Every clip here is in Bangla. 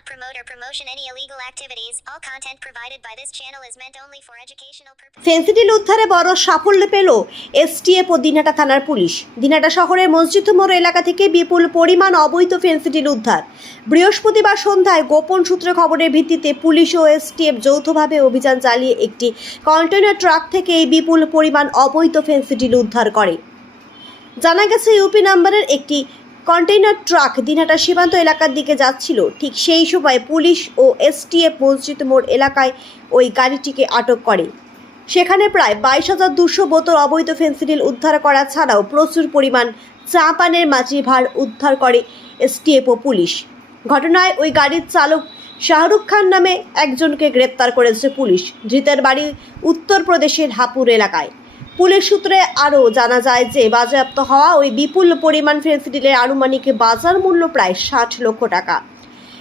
not promote or promotion any illegal activities. All content provided by this channel is meant only for educational purposes. Phensedyl উদ্ধারে বড় সাফল্য পেল এসটিএফ ও দিনহাটা থানার পুলিশ দিনহাটা শহরের মসজিদ মোড় এলাকা থেকে বিপুল পরিমাণ অবৈধ ফেন্সিডিল উদ্ধার বৃহস্পতিবার সন্ধ্যায় গোপন সূত্রে খবরের ভিত্তিতে পুলিশ ও এসটিএফ যৌথভাবে অভিযান চালিয়ে একটি কন্টেনার ট্রাক থেকে এই বিপুল পরিমাণ অবৈধ ফেন্সিডিল উদ্ধার করে জানা গেছে, ইউপি নাম্বারের একটি কন্টেইনার ট্রাক দিনহাটা সীমান্ত এলাকার দিকে যাচ্ছিল। ঠিক সেই সময় পুলিশ ও এসটিএফ মসজিদ মোড় এলাকায় ওই গাড়িটিকে আটক করে। সেখানে প্রায় বাইশ হাজার দুশো বোতল অবৈধ ফেন্সিডিল উদ্ধার করা ছাড়াও প্রচুর পরিমাণ চা পানের মাছি ভাড় উদ্ধার করে এসটিএফ ও পুলিশ। ঘটনায় ওই গাড়ির চালক শাহরুখ খান নামে একজনকে গ্রেপ্তার করেছে পুলিশ। ধৃতের বাড়ি উত্তরপ্রদেশের হাপুর এলাকায়। পুলিশ সূত্রে আরও জানা যায় যে বাজেয়াপ্ত হওয়া ওই বিপুল পরিমাণ ফেন্সিডিলের আনুমানিক বাজার মূল্য প্রায় ষাট লক্ষ টাকা।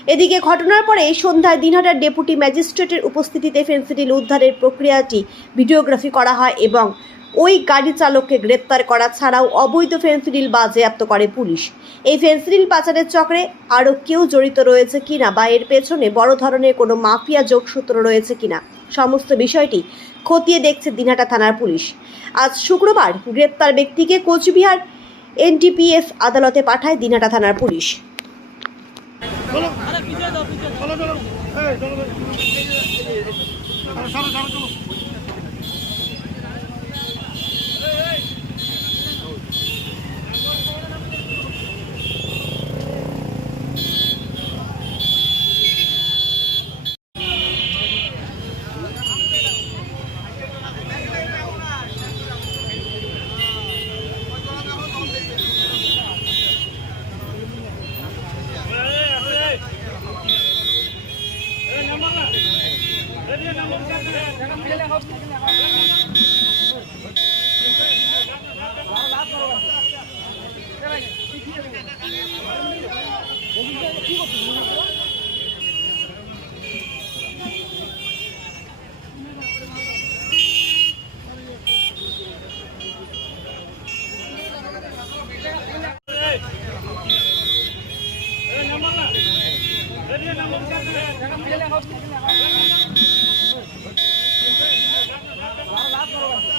এদিকে ঘটনার পরে সন্ধ্যায় দিনহাটার ডেপুটি ম্যাজিস্ট্রেটের উপস্থিতিতে ফেন্সিডিল উদ্ধারের প্রক্রিয়াটি ভিডিওগ্রাফি করা হয় এবং ওই গাড়ি চালককে গ্রেপ্তার করা ছাড়াও অবৈধ ফেন্সিডিল বাজেয়াপ্ত করে পুলিশ এই ফেন্সিডিল পাচারের চক্রে আরও কেউ জড়িত রয়েছে কিনা বা এর পেছনে বড় ধরনের কোনো মাফিয়া যোগসূত্র রয়েছে কিনা সমস্ত বিষয়টি খতিয়ে দেখছে দিনহাটা থানার পুলিশ আজ শুক্রবার গ্রেপ্তার ব্যক্তিকে কোচবিহার এনটিপিএস আদালতে পাঠায় দিনহাটা থানার পুলিশ চলো কি করছিস લાભ કરો